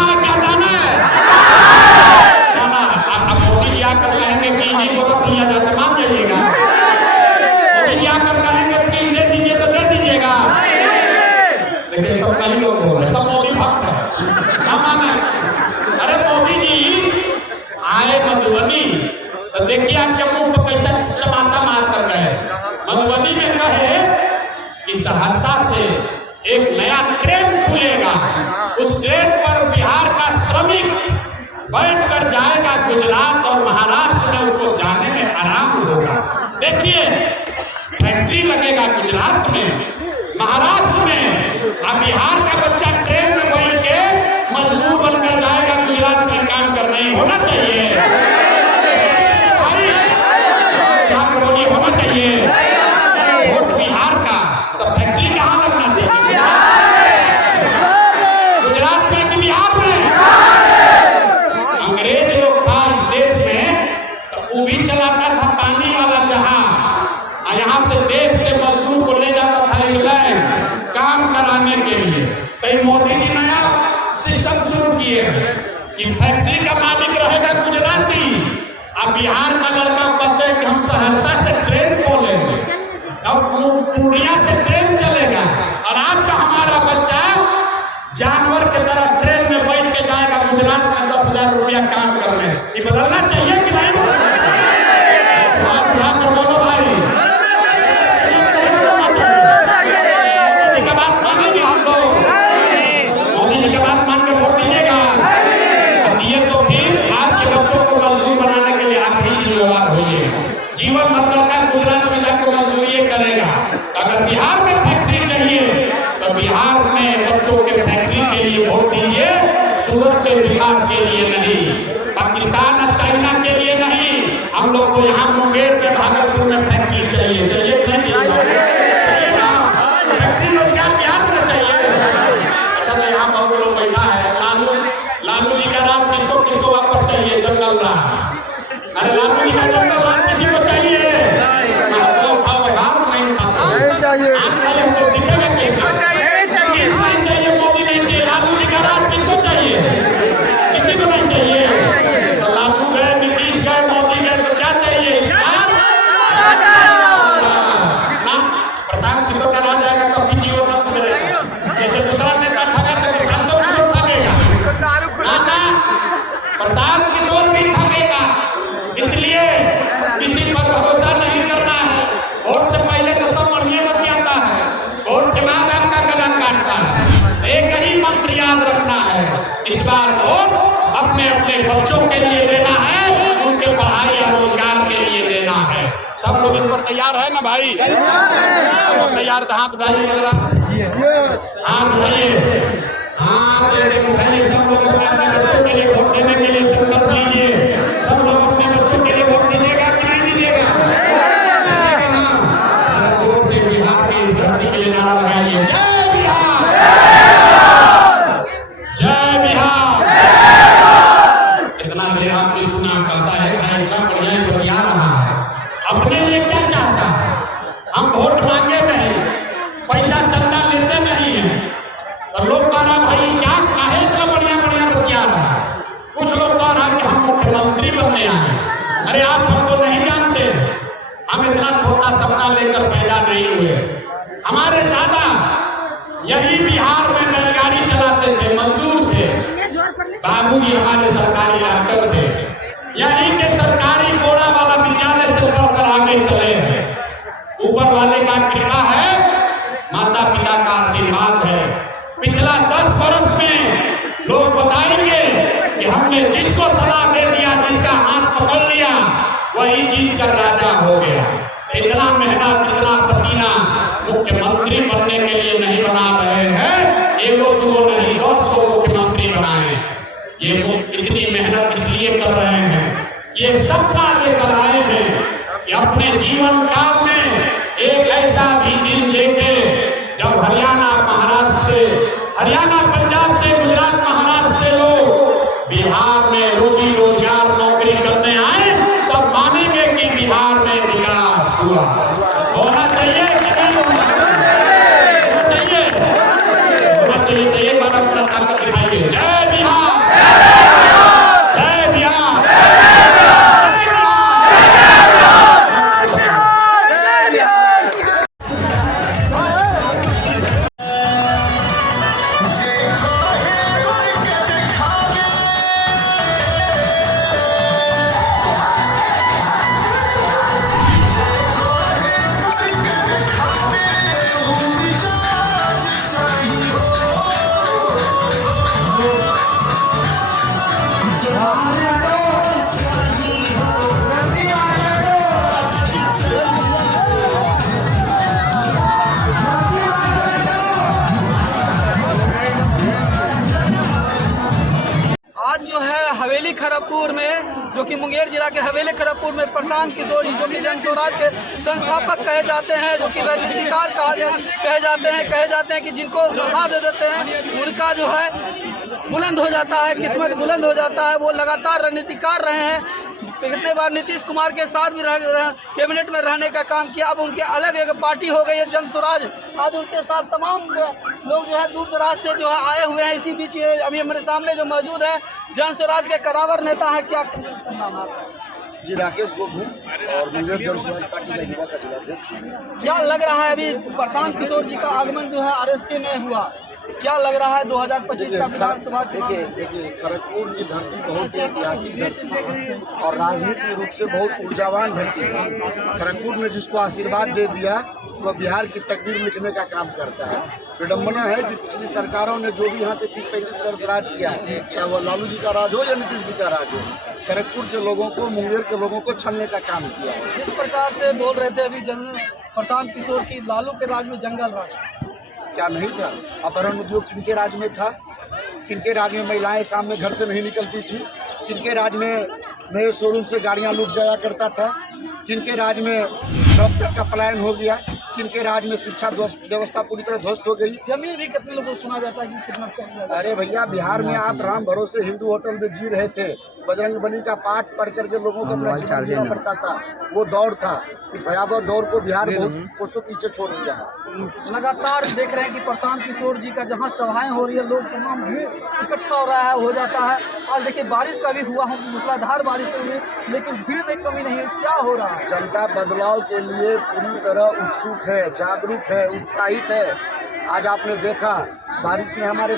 हटाना है क्या हटाना है? अब मोदी जी आकर कहेंगे कि नहीं को तो दिया जाता, मान जाइएगा? मोदी जी आकर कहेंगे कि दे दीजिए तो दे दीजिएगा? लेकिन सब कई लोग बोल रहे, सब मोदी भक्त है, हम माना। अरे मोदी जी आए मधुबनी तो देखिए आपके मुंह पर कैसा चमाटा मार कर गए। मधुबनी में कहे कि सहरसा से एक नया ट्रेन खुलेगा, उस ट्रेन पर बिहार का श्रमिक बैठ कर जाएगा गुजरात और महाराष्ट्र में, उसको जाने में आराम होगा। देखिए फैक्ट्री लगेगा गुजरात में, महाराष्ट्र में, और बिहार का बच्चा ट्रेन में बैठ के मजदूर बनकर जाएगा गुजरात में काम करने। होना चाहिए होना चाहिए वोट बिहार का, तो फैक्ट्री कहाँ लगना चाहिए? गुजरात में कि बिहार में? अंग्रेज लोग था इस देश में तो वो भी चलाता था पानी वाला जहाज, और यहाँ से देश से मजदूर को ले जाता था इंग्लैंड काम कराने के लिए। तो मोदी जी नया सिस्टम शुरू किए कि फैक्ट्री का मालिक रहेगा गुजराती, अब बिहार का लड़का कहते हैं कि हम सहरसा से ट्रेन खोलेंगे और पूर्णिया से ट्रेन चलेगा, और आपका हमारा बच्चा जानवर के तरह ट्रेन में बैठ के जाएगा गुजरात में 10,000 रुपया काम करने। ये बदलना चाहिए कि नहीं? आप बोलो भाई, मोदी की बात मानेंगे हम लोग? मोदी जी की बात मान कर वोट दीजिएगा? दिए तो फिर आपके बच्चों को मजदूर बनाने के लिए आप ही जिम्मेवार होइए। जीवन मतलब का गुजरात में जाकर मजदूरी करेगा। अगर बिहार में फैक्ट्री चाहिए तो बिहार में बच्चों के फैक्ट्री के लिए वोट दीजिए, सूरत के विकास के लिए नहीं, पाकिस्तान और चाइना के लिए नहीं। हम लोग को यहाँ मुंगेर में, भागलपुर में फैक्ट्री चाहिए, चाहिए नहीं चाहिए ना? फैक्ट्री रोजगार बिहार में चाहिए। अच्छा तो यहाँ बहुत लोग बैठा है, लालू जी का राज किसको किसको वापस चाहिए? जंगल राज। अरे लालू जी का जंगल राज किसी को चाहिए? हमको दिखेगा कैसे? इसमें चाहिए, मोदी नहीं चाहिए। लालू जी का राज किसको चाहिए? किसी को नहीं चाहिए। तो लालू गए, नीतीश गए, मोदी गए, तो क्या चाहिए? प्रशांत किशोर का राज आएगा तो भी जीवन नष्ट मिलेगा। जैसे दूसरा नेता ठगा तो प्रशांत किशोर ठगेगा ना, प्रशांत किशोर भी ठगेगा। इसलिए किसी पर भरोसा नहीं करना है। वोट से पहले तो सब बढ़िया बन जाता है, वोट के बाद आपका गला काटता है। एक ही मंत्र याद रखना है, इस बार वोट अपने अपने बच्चों के लिए देना है, उनके पढ़ाई और रोजगार के लिए देना है। सब लोग इस पर तैयार है ना भाई? सब लोग तैयार तो हाथ उठाइए, हाथ उठाइए, हाथ उठाइए। सब लोग अपने बच्चों के लिए वोट देने के लिए संकल्प लीजिए। सब लोग अपने बच्चों के लिए वोट दीजिएगा कि नहीं दीजिएगा? जोर से बिहार की इस धरती के लिए नारा लगाइए, जय बिहार, जय बिहार। इतना मेरे आपने सुना कहता है भाई इतना बढ़िया बतिया रहा है, अपने लिए क्या चाहता है? हम वोट मांगे नहीं, पैसा चंदा लेते नहीं है। तो लोग कह रहा भाई क्या काहे इतना बढ़िया बढ़िया बतिया रहा है? कुछ लोग कह रहा कि हम मुख्यमंत्री बनने आए। अरे आप हमको नहीं जानते, हम इतना छोटा सपना लेकर पैदा नहीं हुए। हमारे दादा यही बिहार में बैलगाड़ी चलाते थे, मजदूर थे। बाबूजी हमारे सरकारी डॉक्टर थे, यही के सरकारी कोड़ा वाला विद्यालय से पढ़कर आगे चले हैं। ऊपर वाले का कृपा है, माता पिता का आशीर्वाद है। पिछला 10 वर्ष में लोग बताएंगे कि हमने जिसको सलाह दे दिया, जिसका हाथ पकड़ लिया, वही जीत कर राजा हो गया। इतना मेहनत, इतना पसीना मुख्यमंत्री बनने के लिए नहीं बना रहे हैं, एक दो नहीं 10 को मुख्यमंत्री बनाए। ये इतनी मेहनत इसलिए कर रहे हैं, ये सपना लेकर आए हैं कि अपने जीवन काल में एक ऐसा भी दिन देखे जब हरियाणा महाराष्ट्र से, हरियाणा पंजाब से, गुजरात महाराष्ट्र से लोग बिहार में रोजी रोजगार नौकरी करने आए, तब मानेंगे कि बिहार में विकास हुआ। होना चाहिए कि नहीं होना चाहिए? होना चाहिए। तो ये बात अपना ताकत दिखाइए। जय बिहार। आज जो है हवेली खड़गपुर में, जो कि मुंगेर जिला के हवेली खड़गपुर में प्रशांत किशोर जी, जो कि जन स्वराज के संस्थापक कहे जाते हैं, जो कि रणनीतिकार कहे जाते हैं कि जिनको सलाह दे देते हैं उनका जो है बुलंद हो जाता है, किस्मत बुलंद हो जाता है। वो लगातार रणनीतिकार रहे हैं, कितने बार नीतीश कुमार के साथ भी कैबिनेट में रहने का काम किया। अब उनके अलग एक पार्टी हो गई है जन स्वराज। आज उनके साथ तमाम लोग जो है दूर दराज से जो है आए हुए हैं। इसी बीच अभी हमारे सामने जो मौजूद है जन स्वराज के कदावर नेता है, क्या नाम है जी? राकेश गोभू और मुंगेर जन स्वराज पार्टी का युवा का जिलाध्यक्ष। क्या लग रहा है अभी प्रशांत किशोर जी का आगमन जो है आरएसके में हुआ, क्या लग रहा है 2025 का विधानसभा चुनाव? देखिए खड़गपुर की धरती बहुत ही ऐतिहासिक धरती है और राजनीतिक रूप से बहुत ऊर्जावान धरती है। खड़गपुर ने जिसको आशीर्वाद दे दिया वह बिहार की तकदीर लिखने का काम करता है। विडम्बना है कि पिछली सरकारों ने जो भी यहाँ से 30-35 वर्ष राज किया है, चाहे वह लालू जी का राज हो या नीतीश जी का राज हो, खड़गपुर के लोगों को, मुंगेर के लोगों को छलने का काम किया है। जिस प्रकार से बोल रहे थे अभी प्रशांत किशोर की लालू के राज में जंगल राज, क्या नहीं था? अपहरण उद्योग किनके राज में था? किनके राज में महिलाएं शाम में घर से नहीं निकलती थी? किनके राज में नए शोरूम से गाड़ियां लूट जाया करता था? किनके राज में डॉक्टर का पलायन हो गया? किनके राज में शिक्षा व्यवस्था पूरी तरह ध्वस्त हो गई? जमीन भी कितने लोगों को सुना जाता है कि कितना चाहिए। अरे भैया, बिहार में आप राम भरोसे हिंदू होटल में जी रहे थे, बजरंग बली का पाठ पढ़ करके लोगों को अपना जीवन जीना पड़ता था। वो दौर था, उस भयावह दौर को बिहार बहुत कोसों पीछे छोड़ दिया है। लगातार देख रहे हैं कि प्रशांत किशोर जी का जहां सभाएं हो रही है, लोग तमाम भीड़ इकट्ठा हो रहा है, हो जाता है। आज देखिए बारिश का भी हुआ, मूसलाधार बारिश हुई, लेकिन भीड़ में कमी नहीं है। क्या हो रहा है? जनता बदलाव के लिए पूरी तरह उत्सुक है, जागरूक है, उत्साहित है। आज आपने देखा बारिश में हमारे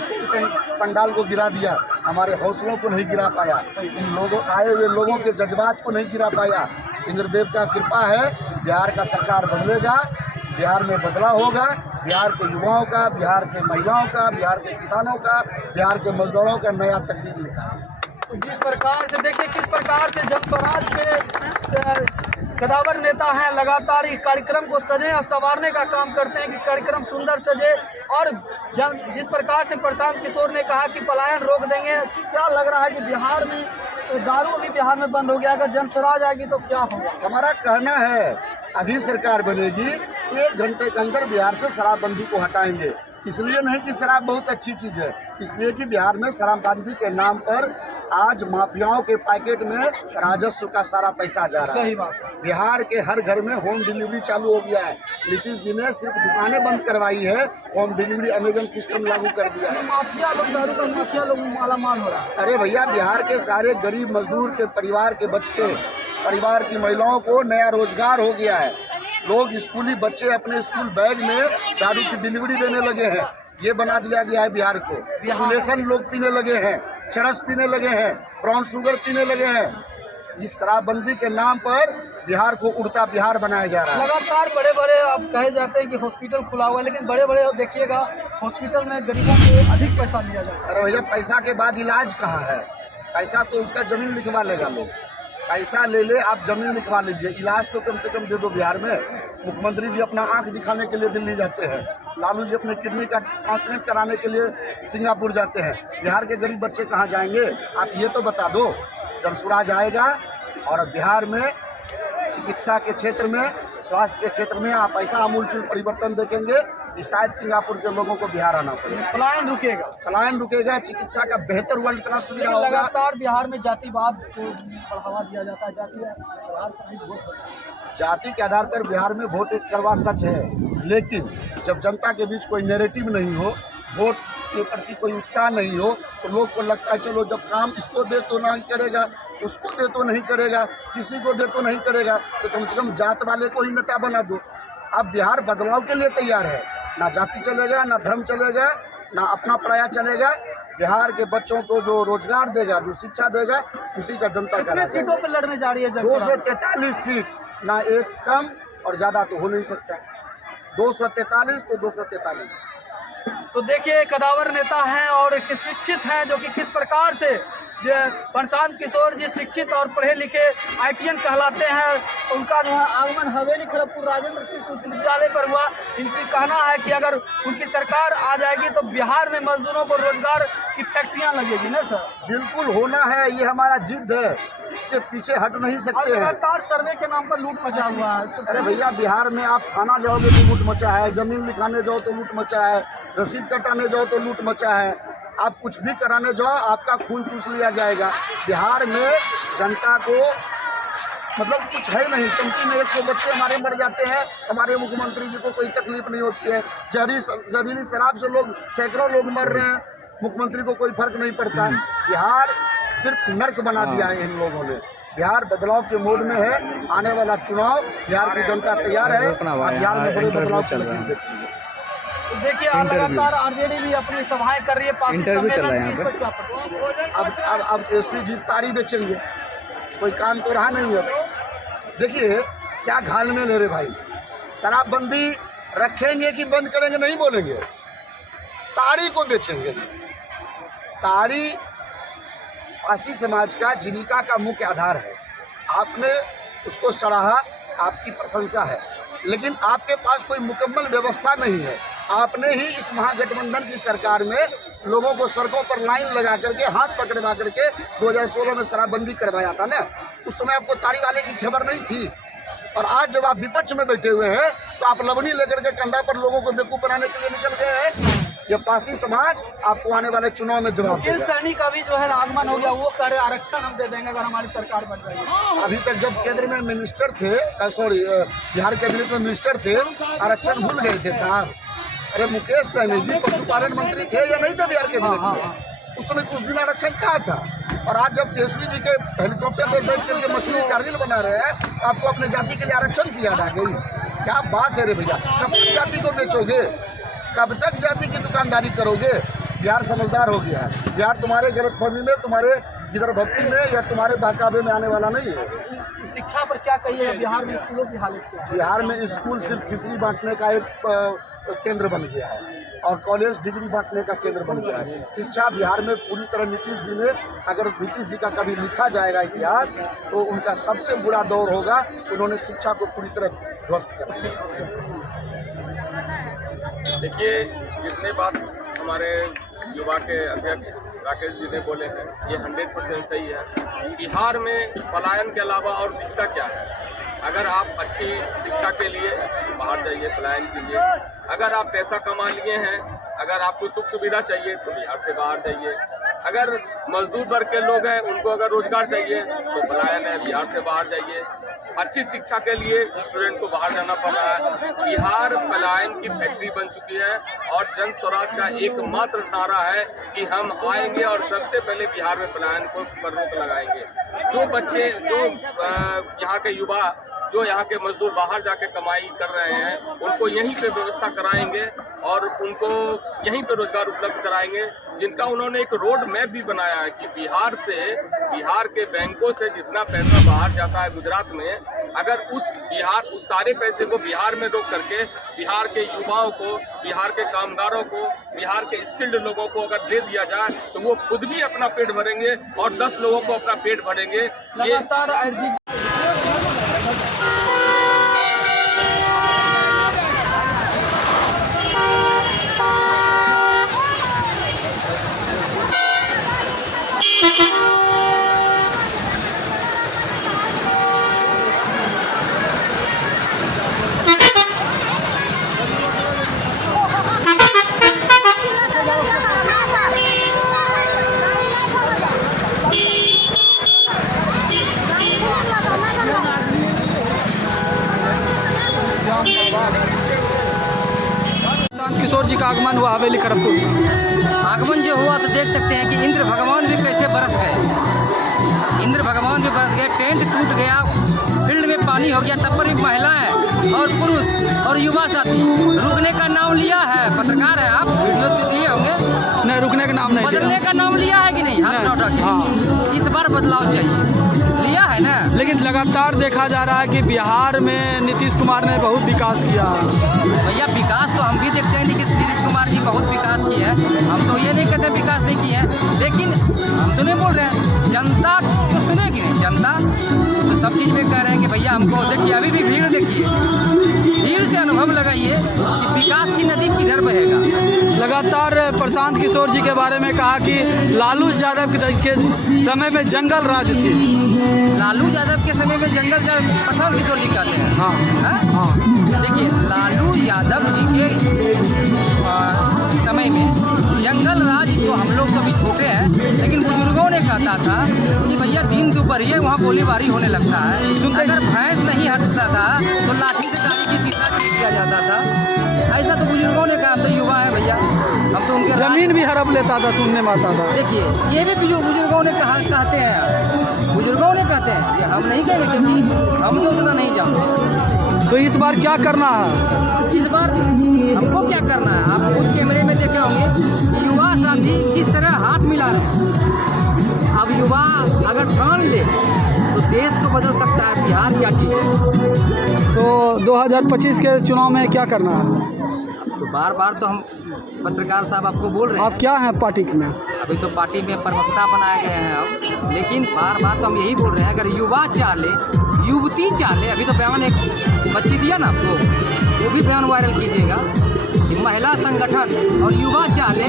पंडाल को गिरा दिया, हमारे हौसलों को नहीं गिरा पाया, इन लोगों आए हुए लोगों के जज्बात को नहीं गिरा पाया। इंद्रदेव का कृपा है, बिहार का सरकार बदलेगा, बिहार में बदलाव होगा। बिहार के युवाओं का, बिहार के महिलाओं का, बिहार के किसानों का, बिहार के मजदूरों का नया तकदीर लिखा है। जिस प्रकार से देखिए किस प्रकार से जन स्वराज के कदावर नेता हैं, लगातार इस कार्यक्रम को सजे और संवारने का काम करते हैं कि कार्यक्रम सुंदर सजे। और जिस प्रकार से प्रशांत किशोर ने कहा कि पलायन रोक देंगे, क्या लग रहा है कि बिहार में दारू अभी बिहार में बंद हो गया, अगर जन स्वराज आएगी तो क्या होगा? हमारा कहना है अभी सरकार बनेगी, 1 घंटे के अंदर बिहार से शराबबंदी को हटाएंगे। इसलिए नहीं कि शराब बहुत अच्छी चीज है, इसलिए कि बिहार में शराबबंदी के नाम पर आज माफियाओं के पैकेट में राजस्व का सारा पैसा जा रहा है। सही बात है। बिहार के हर घर में होम डिलीवरी चालू हो गया है। नीतीश जी ने सिर्फ दुकानें बंद करवाई है, होम डिलीवरी अमेजन सिस्टम लागू कर दिया है। माफिया लोग, दारू का माफिया लोग मालामाल हो रहा है। अरे भैया, बिहार के सारे गरीब मजदूर के परिवार के बच्चे, परिवार की महिलाओं को नया रोजगार हो गया है। लोग स्कूली बच्चे अपने स्कूल बैग में दारू की डिलीवरी देने लगे हैं। ये बना दिया गया है बिहार को। सुलेसन लोग पीने लगे हैं, चरस पीने लगे हैं, ब्राउन शुगर पीने लगे हैं। इस शराबबंदी के नाम पर बिहार को उड़ता बिहार बनाया जा रहा है। लगातार बड़े बड़े अब कहे जाते हैं कि हॉस्पिटल खुला हुआ है, लेकिन बड़े बड़े देखिएगा हॉस्पिटल में गरीबों से अधिक पैसा लिया जाता है। अरे भैया, पैसा के बाद इलाज कहाँ है? पैसा तो उसका जमीन लिखवा लेगा लोग। पैसा ले ले, आप जमीन लिखवा लीजिए, इलाज तो कम से कम दे दो बिहार में। मुख्यमंत्री जी अपना आंख दिखाने के लिए दिल्ली जाते हैं, लालू जी अपने किडनी का ट्रांसप्लांट कराने के लिए सिंगापुर जाते हैं। बिहार के गरीब बच्चे कहाँ जाएंगे? आप ये तो बता दो। जन स्वराज आएगा और बिहार में चिकित्सा के क्षेत्र में, स्वास्थ्य के क्षेत्र में आप ऐसा आमूलचूल परिवर्तन देखेंगे कि शायद सिंगापुर के लोगों को बिहार आना पड़ेगा। पलायन रुकेगा, पलायन रुकेगा, चिकित्सा का बेहतर वर्ल्ड क्लास सुविधा होगा। लगातार बिहार में जातिवाद को बढ़ावा दिया जाता है, जाति के आधार पर बिहार में वोट करवा सच है, लेकिन जब जनता के बीच कोई नैरेटिव नहीं हो, वोट के प्रति कोई उत्साह नहीं हो, तो लोग को लगता है चलो जब काम इसको दे तो नहीं करेगा, उसको दे तो नहीं करेगा, किसी को दे तो नहीं करेगा, तो कम से कम जात वाले को ही नेता बना दो। अब बिहार बदलाव के लिए तैयार है, ना जाति चलेगा, ना धर्म चलेगा, ना अपना पराया चलेगा। बिहार के बच्चों को जो रोजगार देगा, जो शिक्षा देगा, उसी का जनता का कितने सीटों पर लड़ने जा रही है? 243 सीट, ना एक कम और ज्यादा तो हो नहीं सकता। 243 तो 243। तो देखिए कदावर नेता हैं और शिक्षित हैं, जो कि किस प्रकार से जो प्रशांत किशोर जी शिक्षित और पढ़े लिखे ITN कहलाते हैं। उनका जो है आगमन हवेली खड़गपुर राजेंद्र कृषि उच्च विद्यालय पर हुआ। इनकी कहना है कि अगर उनकी सरकार आ जाएगी तो बिहार में मजदूरों को रोजगार की फैक्ट्रियां लगेगी ना सर। बिल्कुल होना है, ये हमारा जिद है, इससे पीछे हट नहीं सकते हैं। लगातार सर्वे के नाम पर लूट मचा हुआ है। अरे भैया, बिहार में आप थाना जाओगे तो लूट मचा है, जमीन लिखाने जाओ तो लूट मचा है, रसीद कटाने जाओ तो लूट मचा है, आप कुछ भी कराने जाओ आपका खून चूस लिया जाएगा। बिहार में जनता को मतलब कुछ है नहीं। चमकी में 100 बच्चे हमारे मर जाते हैं, हमारे मुख्यमंत्री जी को कोई तकलीफ नहीं होती है। जहरीली शराब से लोग सैकड़ों लोग मर रहे हैं, मुख्यमंत्री को कोई फर्क नहीं पड़ता है। बिहार सिर्फ नर्क बना दिया है इन लोगों ने। बिहार बदलाव के मोड में है। आने वाला चुनाव बिहार की जनता तैयार है, बिहार में बड़े बदलाव चल रहे हैं। देखिए लगातार RJD भी अपनी सभाएं कर रही है। पासी सम्मेलन की इसको क्या पता? अब एसपी जी ताड़ी बेचेंगे, कोई काम तो रहा नहीं। अब देखिए क्या घाल में ले रहे भाई, शराबबंदी रखेंगे कि बंद करेंगे नहीं बोलेंगे, ताड़ी को बेचेंगे। ताड़ी पासी समाज का जीविका का मुख्य आधार है। आपने उसको सराहा, आपकी प्रशंसा है, लेकिन आपके पास कोई मुकम्मल व्यवस्था नहीं है। आपने ही इस महागठबंधन की सरकार में लोगों को सड़कों पर लाइन लगा करके हाथ पकड़वा करके 2016 में शराबबंदी करवाया था ना। उस समय आपको ताड़ी वाले की खबर नहीं थी। और आज जब आप विपक्ष में बैठे हुए हैं तो आप लवनी लेकर के कंधा पर लोगों को बेवकूफ बनाने के लिए निकल गए हैं। ये पासी समाज आपको आने वाले चुनाव में जवाब देगा। सैनिक का भी जो है आगमन हो गया, वो कह रहे आरक्षण हम दे देंगे अगर हमारी सरकार बन जाएगी। अभी तक जब केंद्र में मिनिस्टर थे, बिहार कैबिनेट में मिनिस्टर थे, आरक्षण भूल गए थे साहब। अरे मुकेश सहनी जी पशुपालन मंत्री थे या नहीं थे बिहार कैबिनेट में? उस समय उस दिन आरक्षण कहा था। और आज जब तेजस्वी जी के हेलीकॉप्टर पर बैठ करके मछली का रील बना रहे हैं, आपको अपने जाति के लिए आरक्षण की याद आ गई। क्या बात है रे भैया, कब तक जाति को बेचोगे, कब तक जाति की दुकानदारी करोगे? बिहार समझदार हो गया है। बिहार तुम्हारे गलतफहमी में, तुम्हारे जिधर भक्ति में या तुम्हारे बहकावे में आने वाला नहीं है। शिक्षा पर क्या कहिए, बिहार में स्कूलों की हालत क्या है? बिहार में स्कूल सिर्फ खिचड़ी बांटने का एक केंद्र बन गया है और कॉलेज डिग्री बांटने का केंद्र बन गया है। शिक्षा बिहार में पूरी तरह नीतीश जी ने, अगर नीतीश जी का कभी लिखा जाएगा इतिहास तो उनका सबसे बुरा दौर होगा। उन्होंने शिक्षा को पूरी तरह ध्वस्त कर दिया। देखिए, जितने बात हमारे युवा के अध्यक्ष राकेश जी ने बोले हैं ये 100% सही है। बिहार में पलायन के अलावा और दिखता क्या है? अगर आप अच्छी शिक्षा के लिए बाहर जाइए, पलायन कीजिए। अगर आप पैसा कमा लिए हैं, अगर आपको सुख सुविधा चाहिए तो बिहार से बाहर जाइए। अगर मजदूर वर्ग के लोग हैं, उनको अगर रोजगार चाहिए तो पलायन है, बिहार से बाहर जाइए। अच्छी शिक्षा के लिए स्टूडेंट को बाहर जाना पड़ रहा है। बिहार पलायन की फैक्ट्री बन चुकी है और जन स्वराज का एकमात्र नारा है कि हम आएंगे और सबसे पहले बिहार में पलायन को पर रोक लगाएंगे। जो बच्चे, जो यहाँ के युवा, जो यहाँ के मजदूर बाहर जाके कमाई कर रहे हैं, उनको यहीं पे व्यवस्था कराएंगे और उनको यहीं पे रोजगार उपलब्ध कराएंगे। जिनका उन्होंने एक रोड मैप भी बनाया है कि बिहार के बैंकों से जितना पैसा बाहर जाता है गुजरात में, अगर उस सारे पैसे को बिहार में रोक करके बिहार के युवाओं को, बिहार के कामगारों को, बिहार के स्किल्ड लोगों को अगर दे दिया जाए तो वो खुद भी अपना पेट भरेंगे और 10 लोगों को अपना पेट भरेंगे। लगातार प्रशांत किशोर जी का आगमन हुआ हवेली खड़गपुर में। आगमन जो हुआ तो देख सकते हैं कि इंद्र भगवान भी कैसे बरस गए। इंद्र भगवान भी बरस गए, टेंट टूट गया, फील्ड में पानी हो गया, तब पर भी महिलाएं और पुरुष और युवा साथी रुकने का नाम लिया है। पत्रकार है आप, वीडियो तो दिए होंगे। नहीं, रुकने का नाम नहीं, बदलने का नाम लिया है कि नहीं? हाथ उठा के। हाँ। इस बार बदलाव चाहिए, लिया है ना। लेकिन लगातार देखा जा रहा है कि बिहार में नीतीश कुमार ने बहुत विकास किया। भैया विकास तो हम भी देखते हैं कि नीतीश कुमार जी बहुत विकास किए हैं। हम तो ये नहीं कहते विकास नहीं किए हैं, लेकिन हम तो नहीं बोल रहे हैं सब चीज़ में कह रहे हैं कि भैया हमको देखिए, अभी भी भीड़ देखिए, भीड़ से अनुभव लगाइए कि विकास की नदी किधर बहेगा। लगातार प्रशांत किशोर जी के बारे में कहा कि लालू यादव के समय में जंगल राज थी। लालू यादव के समय में जंगल प्रशांत किशोर जी कहते हैं। हाँ हाँ? हाँ, देखिए, लालू यादव जी के समय में जंगल राज जो हम लोग तो अभी छोटे हैं, लेकिन बुजुर्गों ने कहता था कि भैया दिन दोपहरिए वहाँ गोलीबारी होने लगता है। अगर भैंस नहीं हटता था तो लाठी से गाड़ी की शीशा छीन दिया जाता था। ऐसा तो बुजुर्गों ने कहा। हम तो युवा है भैया, हम तो उनके जमीन भी हड़प लेता था, सुनने में आता था। देखिए, ये भी बुजुर्गों ने कहते हैं, बुजुर्गों ने कहते हैं कि हम नहीं कहेंगे क्योंकि हम तो उतना नहीं जानते। तो इस बार क्या करना है? इस बार हमको क्या करना है? आप खुद कैमरे में देखे होंगे युवा साथी किस तरह हाथ मिला रहे हैं। अब युवा अगर ठान ले तो देश को बदल सकता है। बिहार क्या चीज़ है? तो 2025 के चुनाव में क्या करना है? तो बार बार तो हम पत्रकार साहब आपको बोल रहे हैं, आप क्या हैं पार्टी में? अभी तो पार्टी में प्रवक्ता बनाए गए हैं अब, लेकिन बार बार तो हम यही बोल रहे हैं, अगर युवा चाले, युवती चाले, अभी तो बयान एक बच्ची दिया ना आपको, वो भी बयान वायरल कीजिएगा कि महिला संगठन और युवा चाले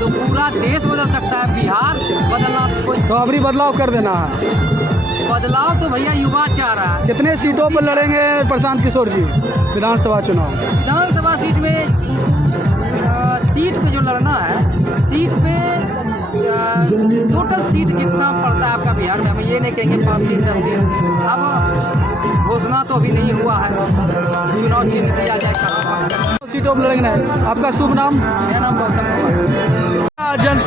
तो पूरा देश बदल सकता है। बिहार बदलना कोई तो अबरी बदलाव कर देना है। बदलाव तो भैया युवा चाह रहा है। कितने सीटों पर लड़ेंगे प्रशांत किशोर जी विधानसभा चुनाव? विधानसभा सीट में सीट पे जो लड़ना है, सीट पे टोटल सीट कितना पड़ता है आपका बिहार में, हम ये नहीं कहेंगे 5 सीट 10 सीट। अब घोषणा तो अभी नहीं हुआ है, चुनाव चिन्ह दिया जाए कहाँ सीटों पर लड़ेंगे। आपका शुभ नाम? मेरा नाम गौतम कुमार।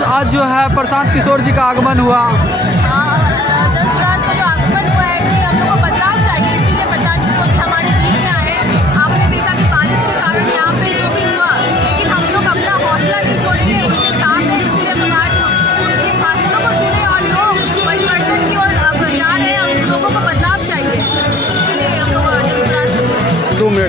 आज जो है प्रशांत किशोर जी का आगमन हुआ,